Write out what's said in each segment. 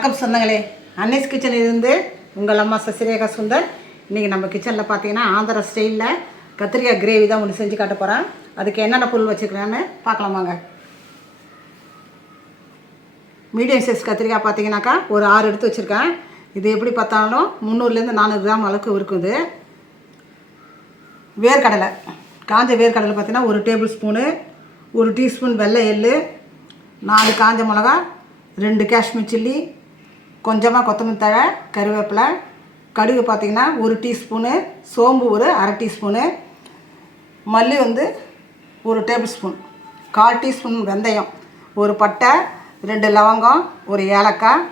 வணக்கம் சொந்தங்களே. அன்னைஸ் கிச்சனில் இருந்து உங்கள் அம்மா சசிரேகா சுந்தர். இன்றைக்கி நம்ம கிச்சனில் பார்த்தீங்கன்னா ஆந்திரா ஸ்டைலில் கத்திரிக்காய் கிரேவி தான் ஒன்று செஞ்சு காட்ட போகிறேன் அதுக்கு என்னென்ன பொருள் வச்சுக்கலான்னு பார்க்கலாமாங்க மீடியம் சைஸ் கத்திரிக்காய் பார்த்தீங்கன்னாக்கா ஒரு ஆறு எடுத்து வச்சுருக்கேன். இது எப்படி பார்த்தாலும் முந்நூறுலேருந்து நானூறு கிராம் அளவுக்கு இருக்குது. வேர்க்கடலை. காஞ்ச வேர்க்கடலை பார்த்தீங்கன்னா ஒரு டேபிள் ஸ்பூனு ஒரு டீஸ்பூன் வெள்ளை எள்ளு நாலு காஞ்ச மிளகா ரெண்டு காஷ்மீர் சில்லி கொஞ்சமாக கொத்தமல்லி தழை கருவேப்பிலை கடுகு பார்த்திங்கன்னா ஒரு டீஸ்பூனு சோம்பு ஒரு அரை டீஸ்பூனு மல்லி வந்து ஒரு டேபிள் ஸ்பூன் கால் டீஸ்பூன் வெந்தயம் ஒரு பட்டை ரெண்டு லவங்கம் ஒரு ஏலக்காய்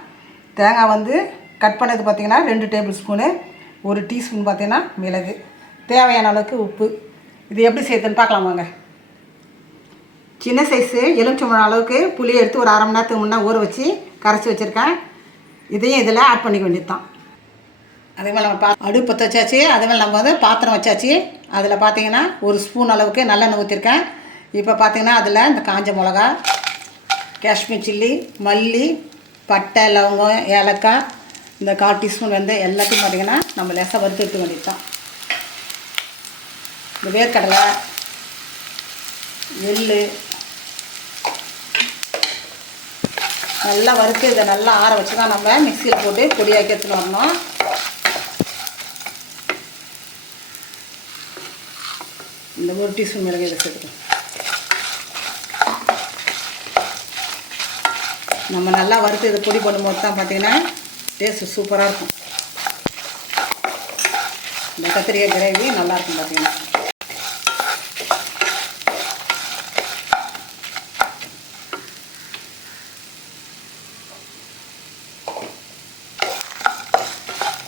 தேங்காய் வந்து கட் பண்ணது பார்த்திங்கன்னா ரெண்டு டேபிள் ஸ்பூனு ஒரு டீஸ்பூன் பார்த்திங்கன்னா மிளகு. தேவையான அளவுக்கு உப்பு. இது எப்படி செய்யுதுன்னு பார்க்கலாம் வாங்க. சின்ன சைஸு எலுமிச்சம்பழம் அளவுக்கு புளி எடுத்து ஒரு அரை மணி நேரத்துக்கு முன்னே ஊற வச்சு கரைச்சி வச்சுருக்கேன். இதையும் இதில் ஆட் பண்ணிக்க வேண்டியது தான் அதே மாதிரி நம்ம பா அடுப்பு பற்ற வச்சாச்சு அதே மாதிரி நம்ம வந்து பாத்திரம் வச்சாச்சு. அதில் பார்த்தீங்கன்னா ஒரு ஸ்பூன் அளவுக்கு நல்லெண்ணெய் ஊற்றிருக்கேன் இப்போ பார்த்தீங்கன்னா அதில் இந்த காஞ்ச மிளகா காஷ்மீர் சில்லி மல்லி பட்டை லவங்கம் ஏலக்காய் இந்த கால் டீஸ்பூன் வந்து எல்லாத்தையும் பார்த்தீங்கன்னா நம்ம லேசாக வறுத்து எடுத்து வேண்டியது தான் இந்த வேர்க்கடலை எள்ளு நல்லா வறுத்து இதை நல்லா ஆற வச்சு தான் நம்ம மிக்சியில் போட்டு பொடியாக்கி எடுத்துகிட்டு வரணும். இந்த ஒரு டீஸ்பூன் மிளகு இதை சேர்த்துக்கணும் நம்ம நல்லா வறுத்து இதை பொடி பண்ணும்போது தான் பார்த்தீங்கன்னா டேஸ்ட்டு சூப்பராக இருக்கும். இந்த கத்திரிக்காய் கிரேவி நல்லாயிருக்கும் பார்த்தீங்கன்னா.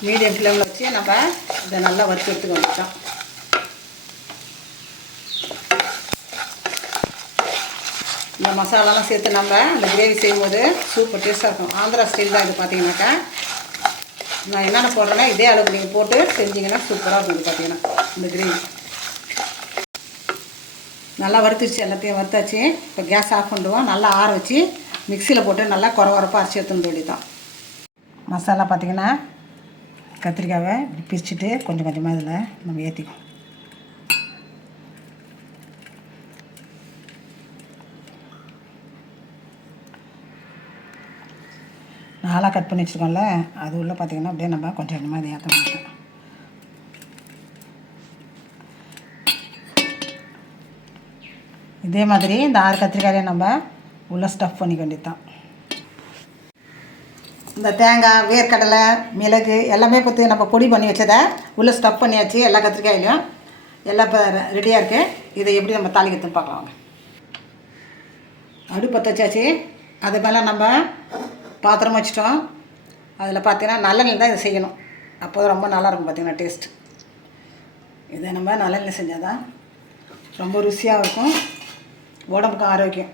மீடியம் ஃப்ளேமில் வச்சு நம்ம இதை நல்லா வறுத்து எடுத்துக்க வேண்டியதான் இந்த மசாலாலாம் சேர்த்து நம்ம அந்த கிரேவி செய்யும்போது சூப்பர் டேஸ்ட்டாக இருக்கும். ஆந்திரா ஸ்டைல் தான் இது பார்த்தீங்கன்னாக்கா. நான் என்னென்ன போடுறேன்னா இதே அளவுக்கு நீங்கள் போட்டு செஞ்சீங்கன்னா சூப்பராக இருக்கும் இது பார்த்தீங்கன்னா இந்த கிரேவி நல்லா வறுத்துருச்சு எல்லாத்தையும் வறுத்தாச்சு. இப்போ கேஸ் ஆஃப் பண்ணிடுவோம். நல்லா ஆற வச்சு மிக்சியில் போட்டு நல்லா குறை குறப்பாக அரைச்சி எடுத்துன்னு வேண்டியதான் மசாலா பார்த்தீங்கன்னா கத்திரிக்காவை இப்படி பிரிச்சுட்டு கொஞ்சம் கொஞ்சமாக இதில் நம்ம ஏற்றிக்கும் நாளாக கட் பண்ணி வச்சுருக்கோம்ல அது உள்ள பார்த்திங்கன்னா அப்படியே நம்ம கொஞ்சம் கொஞ்சமாக இதை ஏற்ற முடியும் இதே மாதிரி இந்த ஆறு கத்திரிக்காயை நம்ம உள்ளே ஸ்டஃப் பண்ணிக்க வேண்டியது தான் இந்த தேங்காய் வேர்க்கடலை மிளகு எல்லாமே பற்றி நம்ம பொடி பண்ணி வச்சதை உள்ளே ஸ்டஃப் பண்ணியாச்சு எல்லா கத்திரிக்காயிலையும். எல்லாம் இப்போ ரெடியாக இருக்குது இதை எப்படி நம்ம தாளிக்கிறதுன்னு பார்க்கலாம் வாங்க. அடுப்பு பற்ற வச்சாச்சு. அது மேலே நம்ம பாத்திரம் வச்சிட்டோம். அதில் பார்த்தீங்கன்னா நல்லெண்ணெய் தான் இதை செய்யணும். அப்போ தான் ரொம்ப நல்லாயிருக்கும் பார்த்தீங்கன்னா டேஸ்ட் இதை நம்ம நல்லெண்ணெய் செஞ்சால் தான் ரொம்ப ருசியாக இருக்கும். உடம்புக்கும் ஆரோக்கியம்.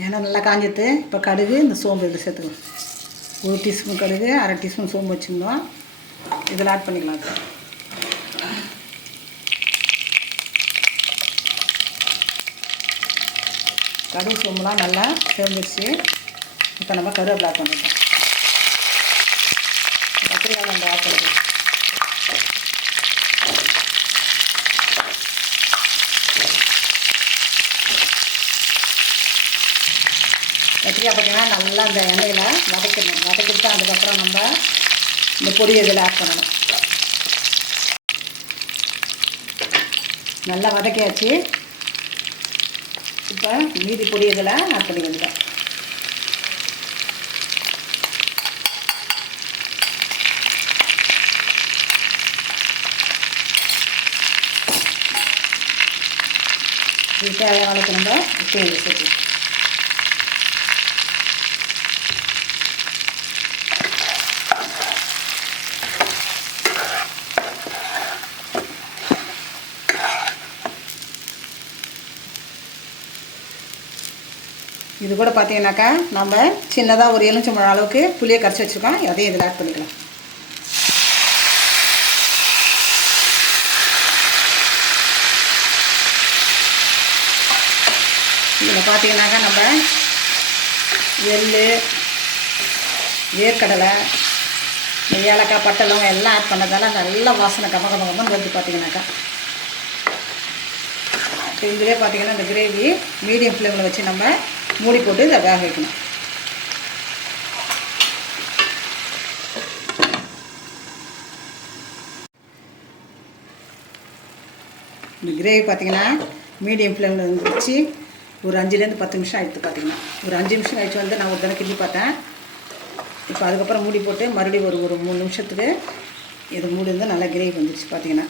ஏன்னா நல்லா காஞ்சிட்டு இப்போ கடுகு இந்த சோம்பு இதில் சேர்த்துக்கணும். ஒரு டீஸ்பூன் கடுகு அரை டீஸ்பூன் சோம்பு வச்சுருந்தோம். இதில் ஆட் பண்ணிக்கலாம் இப்போ. கடுகு சோம்புலாம் நல்லா சேர்ந்துருச்சு. இப்போ நம்ம கருவேப்பிலை ஆட் பண்ணிக்கலாம். கத்திரிக்காய் நம்ம ஆட் பண்ணிக்கலாம். கத்திரிக்காய் பார்த்தீங்கன்னா நல்லா அந்த எண்ணெயில் வதக்கணும் வதக்கிட்டு அதுக்கப்புறம் நம்ம இந்த பொடி இதில் ஆட் பண்ணணும். நல்லா வதக்கியாச்சு. இப்போ மீதி பொடி இதில் ஆட் பண்ணி வந்துட்டேன் இது தேவையான அளவுக்கு நம்ம உப்பு சேர்த்து இது கூட பார்த்தீங்கன்னாக்கா நம்ம சின்னதாக ஒரு எலுமிச்சம்பழம் அளவுக்கு புளியை கரைச்சி வச்சுருக்கோம். அதையும் இதில் ஆட் பண்ணிக்கலாம். இதில் பார்த்தீங்கன்னாக்கா நம்ம எள் வேர்க்கடலை இந்த ஏலக்காய் பட்டலம் எல்லாம் ஆட் பண்ணதால நல்ல வாசனை கம வந்து பார்த்தீங்கன்னாக்கா இதுலேயே பார்த்தீங்கன்னா இந்த கிரேவி மீடியம் ஃப்ளேமில் வச்சு நம்ம மூடி போட்டு இதை வேக வைக்கணும். இந்த கிரேவி பார்த்தீங்கன்னா மீடியம் ஃப்ளேமில் வந்துச்சு ஒரு அஞ்சுலேருந்து பத்து நிமிஷம் ஆகிடுது பார்த்தீங்கன்னா. ஒரு அஞ்சு நிமிஷம் ஆகிடுச்சு வந்து நான் ஒரு தடவை கிண்டி பார்த்தேன். இப்போ அதுக்கப்புறம் மூடி போட்டு மறுபடியும் ஒரு ஒரு மூணு நிமிஷத்துக்கு இது மூடி இருந்தால் நல்லா கிரேவி வந்துடுச்சு பார்த்தீங்கன்னா.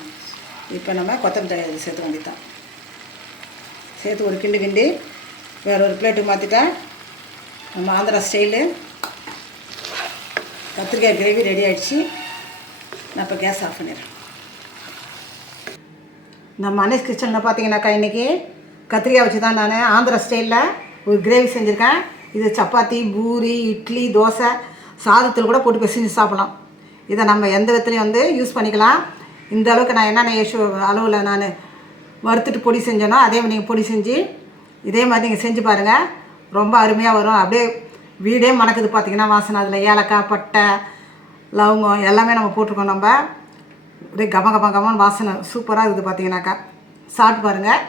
இப்போ நம்ம கொத்தமல்லி சேர்த்து வேண்டியதான் சேர்த்து ஒரு கிண்டு கிண்டி வேற ஒரு பிளேட்டு மாற்றிட்டா நம்ம ஆந்திரா ஸ்டைலு கத்திரிக்காய் கிரேவி ரெடி ஆகிடுச்சு நான் இப்போ கேஸ் ஆஃப் பண்ணிடுறேன். நம்ம அனேஷ் கிச்சனில் பார்த்தீங்கன்னாக்கா இன்றைக்கி கத்திரிக்காய் வச்சு தான் நான் ஆந்திரா ஸ்டைலில் ஒரு கிரேவி செஞ்சுருக்கேன். இது சப்பாத்தி பூரி இட்லி தோசை சாதத்தில் கூட போட்டு பிசைஞ்சு சாப்பிடலாம். இதை நம்ம எந்த விதத்துலையும் வந்து யூஸ் பண்ணிக்கலாம். இந்த அளவுக்கு நான் என்னென்ன ஏஷு அளவில் நான் வறுத்துட்டு பொடி செஞ்சேனோ அதே மாதிரி நீங்கள் பொடி செஞ்சு இதே மாதிரி நீங்கள் செஞ்சு பாருங்கள் ரொம்ப அருமையாக வரும். அப்படியே வீடே மணக்குது பார்த்தீங்கன்னா வாசனை. அதில் ஏலக்காய் பட்டை லவங்கம் எல்லாமே நம்ம போட்டிருக்கோம் நம்ம. அப்படியே கம கம கமன்னு வாசனை சூப்பராக இருக்குது பார்த்தீங்கன்னாக்கா சாப்பிட்டு பாருங்கள்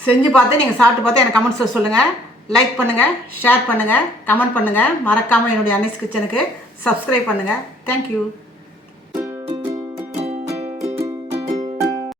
செஞ்சு பார்த்து நீங்கள் சாப்பிட்டு பார்த்து எனக்கு கமெண்ட்ஸில் சொல்லுங்கள் லைக் பண்ணுங்கள் ஷேர் பண்ணுங்கள் கமெண்ட் பண்ணுங்கள் மறக்காமல் என்னுடைய அன்னைஸ் கிச்சனுக்கு சப்ஸ்கிரைப் பண்ணுங்கள் தேங்க்யூ